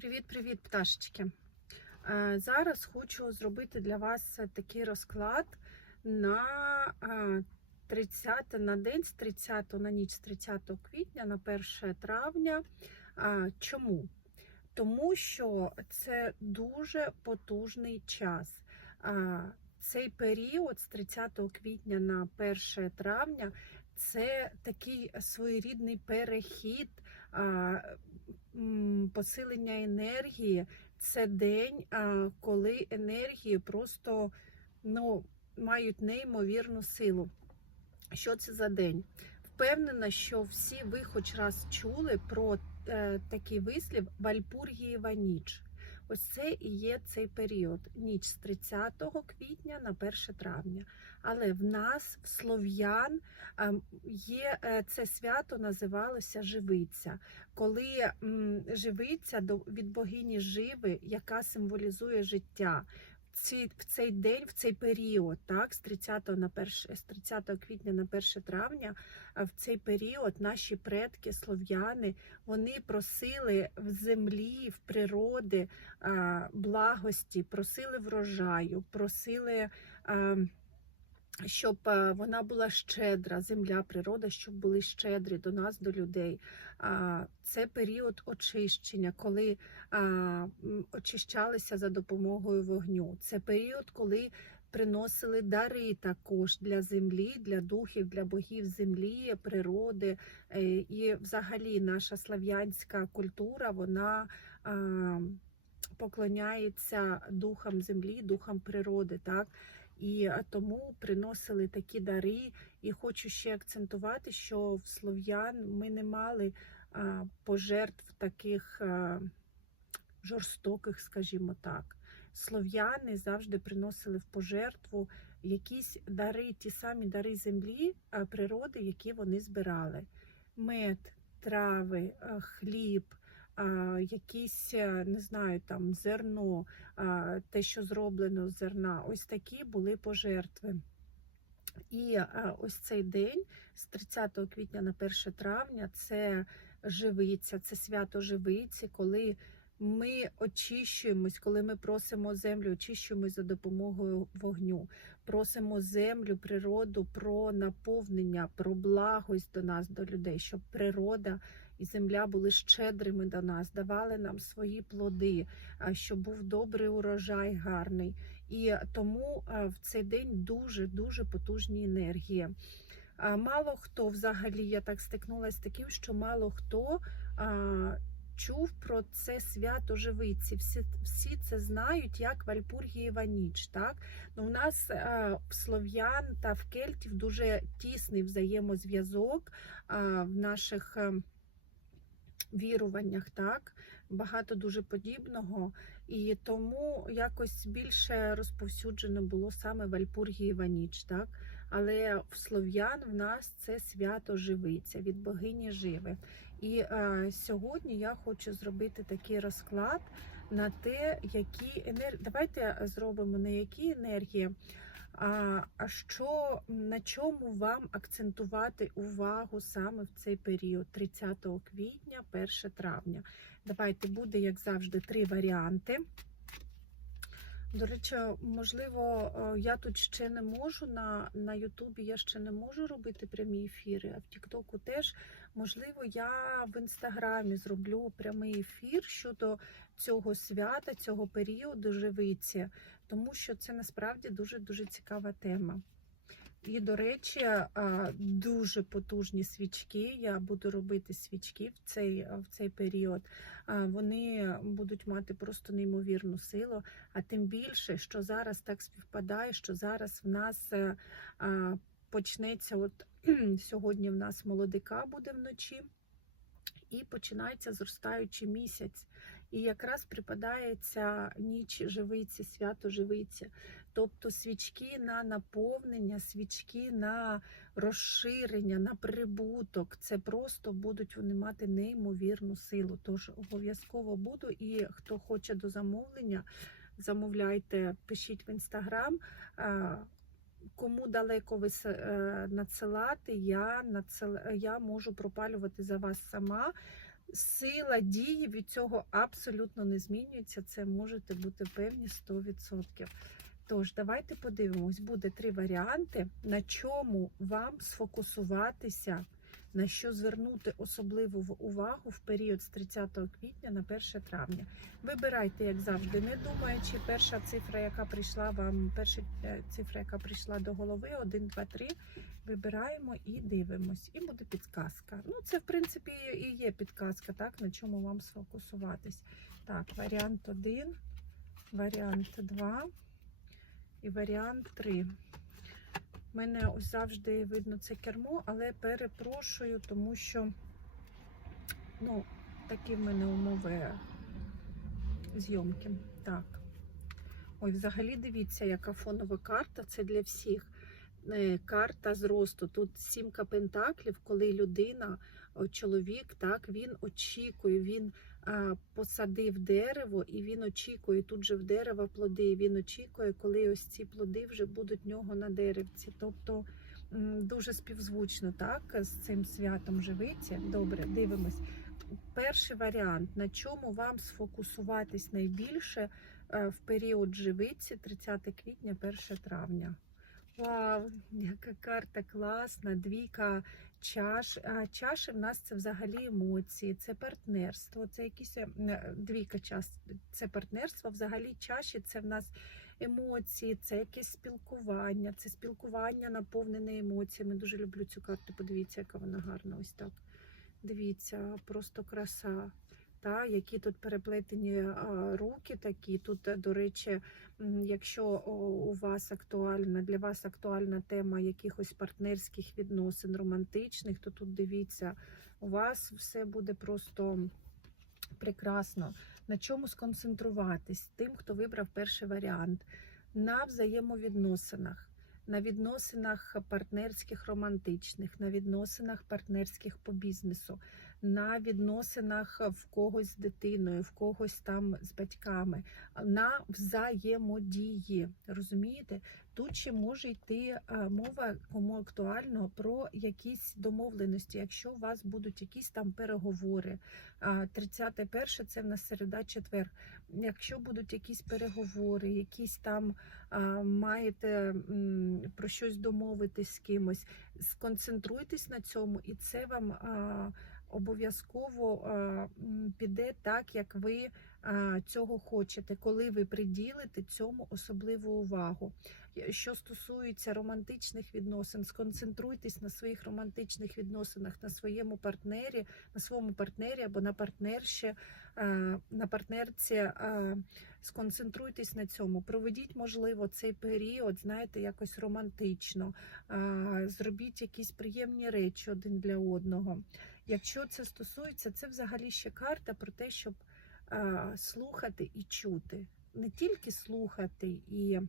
Привіт-привіт, пташечки! Е, Зараз хочу зробити для вас такий розклад на е, 30 на день з 30 на ніч з 30 квітня на 1 травня. Е, Чому? Тому що це дуже потужний час. Е, Цей період з 30 квітня на 1 травня це такий своєрідний перехід. Посилення енергії це день, коли енергії просто ну, мають неймовірну силу. Що це за день? Впевнена, що всі ви хоч раз чули про е, такий вислів Вальпургієва ніч. Ось це і є цей період, ніч з 30 квітня на 1 травня. Але в нас, в слов'ян, ем, є е, це свято називалося Живиця коли до від богині живи, яка символізує життя. В цей день, в цей період, так, з 30 на 1, з 30 квітня на 1 травня, в цей період наші предки, слов'яни, вони просили в землі, в природи благості, просили врожаю, просили. Щоб е, вона була щедра, земля, природа, щоб були щедрі до нас, до людей. Це період очищення, коли очищалися за допомогою вогню. Це період, коли приносили дари також для землі, для духів, для богів землі, природи. Е, І взагалі наша слав'янська культура, вона. Поклоняється духам землі, духам природи, так і тому приносили такі дари. І хочу ще акцентувати, що в слов'ян ми не мали пожертв таких жорстоких, скажімо так. Слов'яни завжди приносили в пожертву якісь дари, ті самі дари землі, природи, які вони збирали: мед, трави, хліб. Якісь, е, не знаю, там зерно, те, що зроблено з зерна, ось такі були пожертви. І ось цей день з 30 квітня на 1 травня це живиця, це свято живиці, коли ми очищуємось, коли ми просимо землю, очищуємось за допомогою вогню, просимо землю, природу про наповнення, про благость до нас, до людей, щоб природа і земля були щедрими до нас, давали нам свої плоди, щоб був добрий урожай, гарний. І тому в цей день дуже дуже потужні енергії. Мало хто взагалі я так стикнулася з таким, що мало хто а, чув про це свято живиці. Всі, всі це знають як Вальпургієва ніч. Так? Ну, у нас а, в слов'ян та в кельтів дуже тісний взаємозв'язок а, в наших. а, Віруваннях, так, багато дуже подібного, і тому якось більше розповсюджено було саме Вальпургієва ніч, так. Але в слов'ян в нас це свято живиця від богині живи. І е, сьогодні я хочу зробити такий розклад на те, які енергії. Давайте зробимо на які енергії. А що на чому вам акцентувати увагу саме в цей період 30 квітня, 1 травня? Давайте буде, як завжди, три варіанти. До речі, можливо, е, я тут ще не можу на на Ютубі я ще не можу робити прямі ефіри, а в Тіктоку теж. Можливо, я в інстаграмі зроблю прямий ефір щодо цього свята, цього періоду живиці, тому що це насправді дуже-дуже цікава тема. І, до речі, дуже потужні свічки. Я буду робити свічки в цей в цей період. Вони будуть мати просто неймовірну силу. А тим більше, що зараз так співпадає, що зараз в нас е, почнеться, от сьогодні в нас молодика буде вночі, і починається зростаючий місяць. І якраз припадається ніч живиці, свято живиці. Тобто свічки на наповнення, свічки на розширення, на прибуток. Це просто будуть вони мати неймовірну силу. Тож обов'язково буду. І хто хоче до замовлення, замовляйте, пишіть в інстаграм. Кому далеко ви надсилати, я надсил... я можу пропалювати за вас сама. Сила дії від цього абсолютно не змінюється. Це можете бути певні 100%. Тож, давайте подивимось, буде три варіанти, на чому вам сфокусуватися, на що звернути особливу увагу в період з 30 квітня на 1 травня. Вибирайте, як завжди, не думаючи, перша цифра, яка прийшла вам, перша е, цифра, яка прийшла до голови, 1, 2, 3. Вибираємо і дивимось. І буде підказка. Ну, це, в принципі, і є підказка, так, на чому вам сфокусуватись. Так, варіант 1, варіант 2 і варіант 3. У мене ось завжди видно це кермо, але перепрошую, тому що ну, такі в мене умови зйомки. Так. Ой, взагалі дивіться, яка фонова карта. Це для всіх. Е, Карта зросту. Тут сімка пентаклів, коли людина, чоловік, так, він очікує, він посадив дерево і він очікує, тут же в дерева плоди, він очікує, коли ось ці плоди вже будуть в нього на деревці. Тобто дуже співзвучно так, з цим святом живиці. Добре, дивимось. Перший варіант, на чому вам сфокусуватись найбільше е, в період живиці 30 квітня, 1 травня. Вау, яка карта класна! Двійка чаш. Чаші в нас це взагалі емоції, це партнерство, це якісь е, двійка час, це партнерство. Взагалі чаші це в нас емоції, це якесь спілкування, це спілкування наповнене емоціями. Дуже люблю цю карту. Подивіться, яка вона гарна. Ось так. Дивіться, просто краса. Та, які тут переплетені руки такі. Тут, е, до речі, якщо у вас актуальна, для вас актуальна тема якихось партнерських відносин, романтичних, то тут дивіться, у вас все буде просто прекрасно. На чому сконцентруватись? Тим, хто вибрав перший варіант, на взаємовідносинах. На відносинах партнерських романтичних, на відносинах партнерських по бізнесу, на відносинах в когось з дитиною, в когось там з батьками, на взаємодії. Розумієте? Тут ще може йти мова, кому актуально, про якісь домовленості, якщо у вас будуть якісь там переговори. А, 31 це в нас середа, четвер. Якщо будуть якісь переговори, якісь там маєте про щось домовитись з кимось, сконцентруйтесь на цьому, і це вам обов'язково піде так, як ви цього хочете, коли ви приділите цьому особливу увагу. Що стосується романтичних відносин, сконцентруйтесь на своїх романтичних відносинах, на своєму партнері, на своєму партнері або на партнерші, е, на партнерці. е, Сконцентруйтесь на цьому. Проведіть, можливо, цей період, знаєте, якось романтично. е, Зробіть якісь приємні речі один для одного. Якщо це стосується, це взагалі ще карта про те, щоб е, слухати і чути. Не тільки слухати і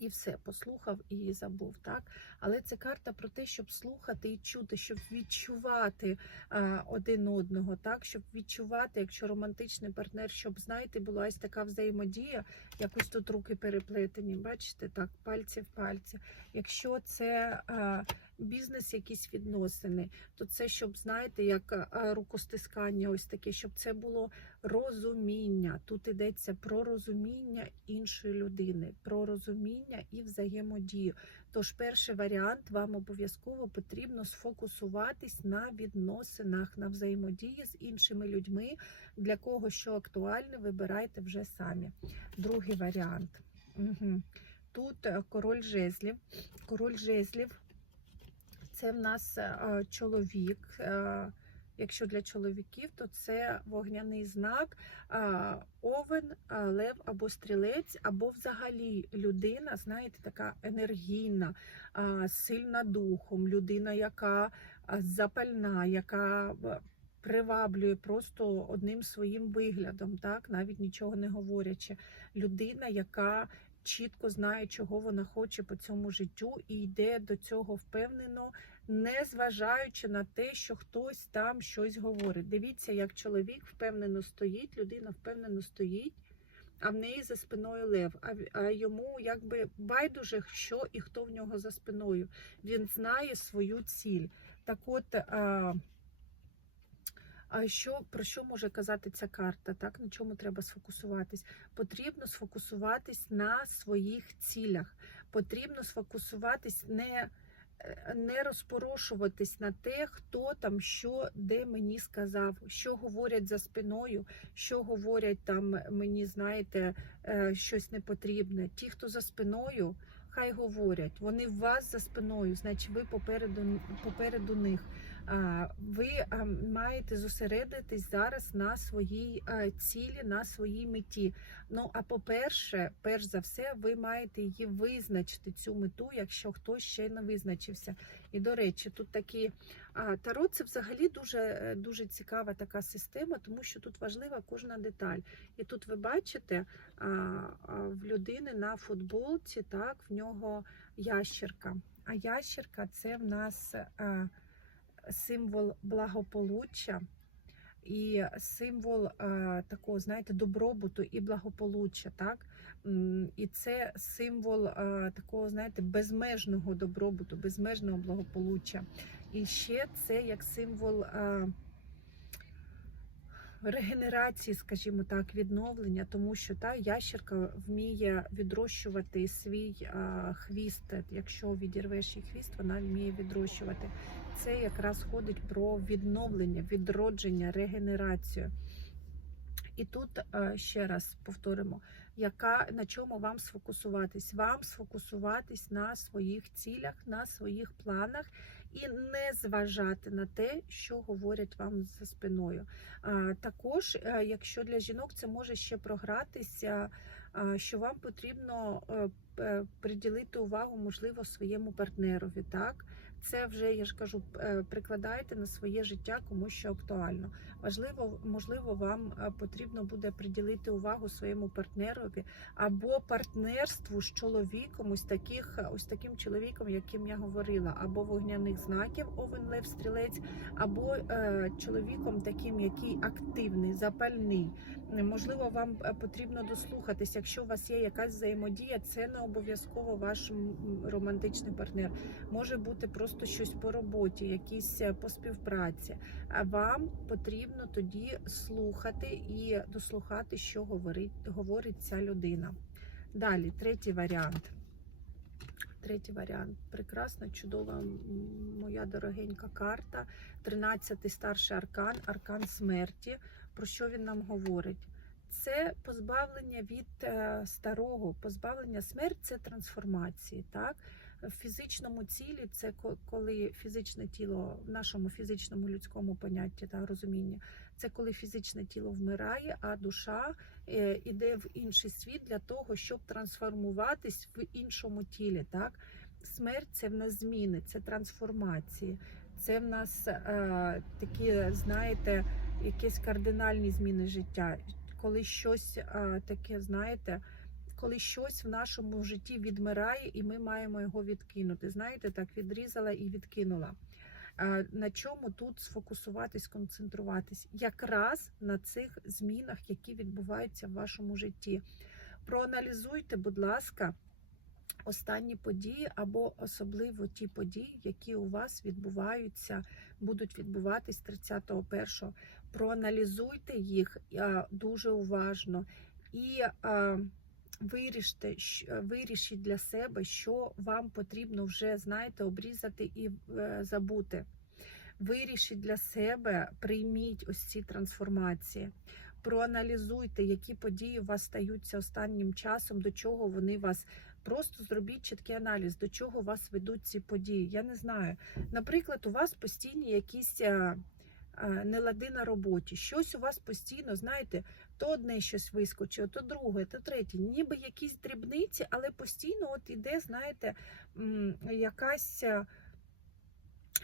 і все, послухав і забув. так? Але це карта про те, щоб слухати і чути, щоб відчувати а, один одного, так? щоб відчувати, якщо романтичний партнер, щоб знаєте, була ось така взаємодія, якось тут руки переплетені, бачите, так, пальці в пальці. Якщо це а, бізнес, якісь відносини, то це щоб, знаєте, як рукостискання, ось таке, щоб це було розуміння. Тут йдеться про розуміння іншої людини, про розуміння і взаємодію. Тож, перший варіант вам обов'язково потрібно сфокусуватись на відносинах, на взаємодії з іншими людьми. Для кого що актуальне, вибирайте вже самі. Другий варіант. Угу. Тут е, король жезлів. Король жезлів це в нас е, чоловік. е, Якщо для чоловіків, то це вогняний знак, овен, лев або стрілець, або взагалі людина, знаєте, така енергійна, сильна духом, людина, яка запальна, яка приваблює просто одним своїм виглядом, так, навіть нічого не говорячи. Людина, яка чітко знає, чого вона хоче по цьому життю, і йде до цього впевнено не зважаючи на те, що хтось там щось говорить. Дивіться, як чоловік впевнено стоїть, людина впевнено стоїть, а в неї за спиною лев. А, йому якби байдуже, що і хто в нього за спиною. Він знає свою ціль. Так от. Що про що може казати ця карта? Так на чому треба сфокусуватись? Потрібно сфокусуватись на своїх цілях. Потрібно сфокусуватись не, е, не розпорошуватись на те, хто там що де мені сказав, що говорять за спиною, що говорять там мені, знаєте, е, щось непотрібне. Ті, хто за спиною, хай говорять. Вони в вас за спиною, значить ви попереду, попереду них. Ви маєте зосередитись зараз на своїй цілі, на своїй меті. Ну а по-перше, перш за все, ви маєте її визначити цю мету, якщо хтось ще не визначився. І до речі, тут такі таро це взагалі дуже, е, дуже цікава така система, тому що тут важлива кожна деталь. І тут ви бачите в людини на футболці, так, в нього ящерка. А ящерка це в нас. Символ благополуччя і символ е, такого, знаєте, добробуту і благополуччя. так? І це символ е, такого, знаєте, безмежного добробуту, безмежного благополуччя. І ще це як символ. Е, Регенерації, скажімо так, відновлення, тому що та ящерка вміє відрощувати свій а, хвіст. Якщо відірвеш її хвіст, вона вміє відрощувати. Це якраз ходить про відновлення, відродження, регенерацію. І тут ще раз повторимо, яка на чому вам сфокусуватись? Вам сфокусуватись на своїх цілях, на своїх планах і не зважати на те, що говорять вам за спиною. Також, е, якщо для жінок це може ще програтися, що вам потрібно е, е, приділити увагу, можливо, своєму партнерові. так? Це вже, я ж кажу, е, прикладайте на своє життя, кому що актуально. Важливо, можливо, вам е, потрібно буде приділити увагу своєму партнерові або партнерству з чоловіком, ось таких, ось таким чоловіком, яким я говорила, або вогняних знаків Овен Лев Стрілець, або е, чоловіком таким, який активний, запальний. Можливо, вам е, потрібно дослухатись. Якщо у вас є якась взаємодія, це не обов'язково ваш романтичний партнер. Може бути просто щось по роботі, якісь е, по співпраці. А вам потрібно тоді слухати і дослухати, що говорить, говорить ця людина. Далі, третій варіант. Третій варіант. Прекрасна, чудова моя дорогенька карта. 13-й старший аркан, аркан смерті. Про що він нам говорить? Це позбавлення від е, старого, позбавлення смерть це трансформації. Так? В фізичному тілі це ко- коли фізичне тіло в нашому фізичному людському понятті та розумінні, це коли фізичне тіло вмирає, а душа е, іде в інший світ для того, щоб трансформуватись в іншому тілі. Так? Смерть це в нас зміни, це трансформації, це в нас е, такі, знаєте, якісь кардинальні зміни життя, коли щось е, таке, знаєте, коли щось в нашому житті відмирає, і ми маємо його відкинути. Знаєте, так відрізала і відкинула. Е, На чому тут сфокусуватись, концентруватись? Якраз на цих змінах, які відбуваються в вашому житті. Проаналізуйте, будь ласка, останні події або особливо ті події, які у вас відбуваються, будуть відбуватись 31-го. Проаналізуйте їх дуже уважно і виріште, вирішіть для себе, що вам потрібно вже, знаєте, обрізати і е, забути. Вирішіть для себе, прийміть ось ці трансформації. Проаналізуйте, які події у вас стаються останнім часом, до чого вони вас. Просто зробіть чіткий аналіз, до чого вас ведуть ці події. Я не знаю. Наприклад, у вас постійні якісь е, е, нелади на роботі, щось у вас постійно, знаєте, то одне щось вискочило, то друге, то третє. Ніби якісь дрібниці, але постійно от іде, знаєте, якась. е,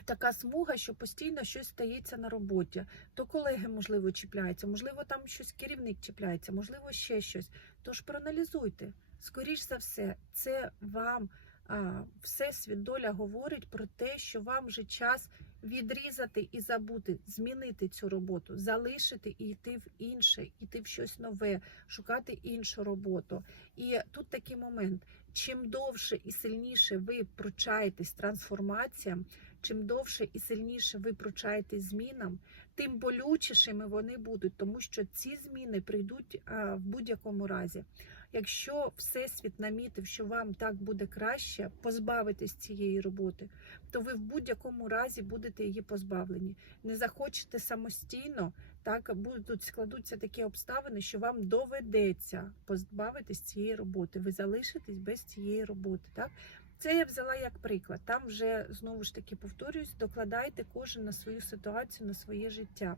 Така смуга, що постійно щось стається на роботі. То колеги, можливо, чіпляються, можливо, там щось керівник чіпляється, можливо, ще щось. Тож проаналізуйте. Скоріш за все, це вам а, всесвіт доля говорить про те, що вам вже час відрізати і забути, змінити цю роботу, залишити і йти в інше, йти в щось нове, шукати іншу роботу. І тут такий момент: чим довше і сильніше ви пручаєтесь трансформаціям, чим довше і сильніше ви пручаєтесь змінам, тим болючішими вони будуть, тому що ці зміни прийдуть а, в будь-якому разі. Якщо Всесвіт намітив, що вам так буде краще позбавитись цієї роботи, то ви в будь-якому разі будете її позбавлені. Не захочете самостійно, так будуть складуться такі обставини, що вам доведеться позбавитись цієї роботи. Ви залишитесь без цієї роботи. Так це я взяла як приклад. Там вже знову ж таки повторюсь, докладайте кожен на свою ситуацію, на своє життя.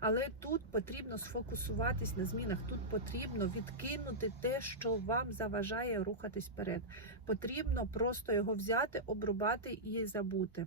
Але тут потрібно сфокусуватись на змінах. Тут потрібно відкинути те, що вам заважає рухатись вперед. Потрібно просто його взяти, обрубати і забути.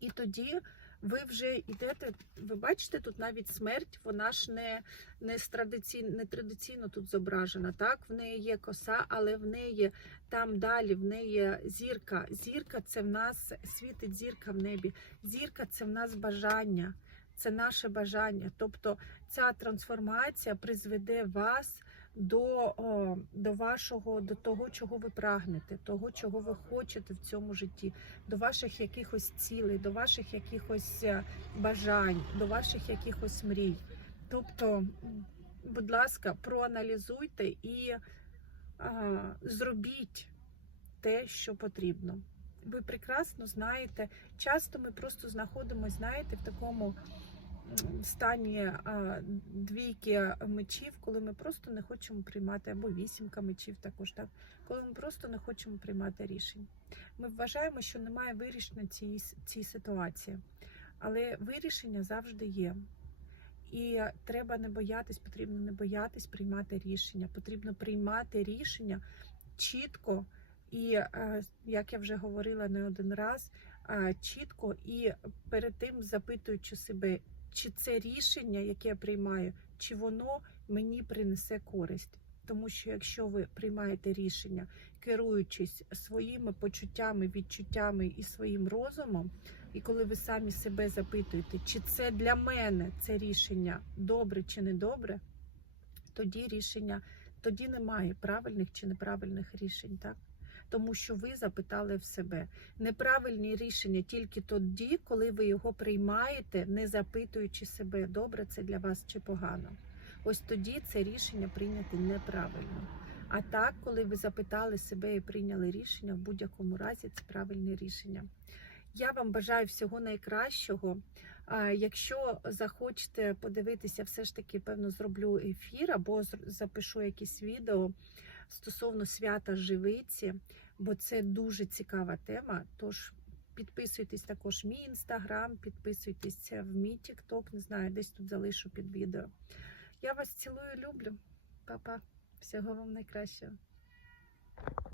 І тоді ви вже йдете. Ви бачите, тут навіть смерть, вона ж не, не, традиційно, не традиційно тут зображена. Так, в неї є коса, але в неї там далі в неї зірка. Зірка це в нас світить зірка в небі. Зірка це в нас бажання. Це наше бажання. Тобто ця трансформація призведе вас до, до вашого, до того, чого ви прагнете, того, чого ви хочете в цьому житті, до ваших якихось цілей, до ваших якихось е, бажань, до ваших якихось мрій. Тобто, будь ласка, проаналізуйте і а, зробіть те, що потрібно. Ви прекрасно знаєте, часто ми просто знаходимося, знаєте, в такому стані а, двійки мечів, коли ми просто не хочемо приймати, або вісімка мечів також, так, коли ми просто не хочемо приймати рішень. Ми вважаємо, що немає вирішення цієї цій ситуації, але вирішення завжди є. І треба не боятись, потрібно не боятись приймати рішення. Потрібно приймати рішення чітко і, е, як я вже говорила не один раз, е, чітко і перед тим запитуючи себе, чи це рішення, яке я приймаю, чи воно мені принесе користь. Тому що якщо ви приймаєте рішення, керуючись своїми почуттями, відчуттями і своїм розумом, і коли ви самі себе запитуєте, чи це для мене це рішення добре чи не добре, тоді рішення, тоді немає правильних чи неправильних рішень, так? Тому що ви запитали в себе неправильні рішення тільки тоді, коли ви його приймаєте, не запитуючи себе, добре це для вас чи погано. Ось тоді це рішення прийняти неправильно. А так, коли ви запитали себе і прийняли рішення, в будь-якому разі це правильне рішення. Я вам бажаю всього найкращого. Якщо захочете подивитися, все ж таки, певно, зроблю ефір або запишу якісь відео стосовно свята живиці, бо це дуже цікава тема. Тож підписуйтесь також в мій інстаграм, підписуйтесь в мій тікток, не знаю, десь тут залишу під відео. Я вас цілую, люблю. Па-па. Всього вам найкращого.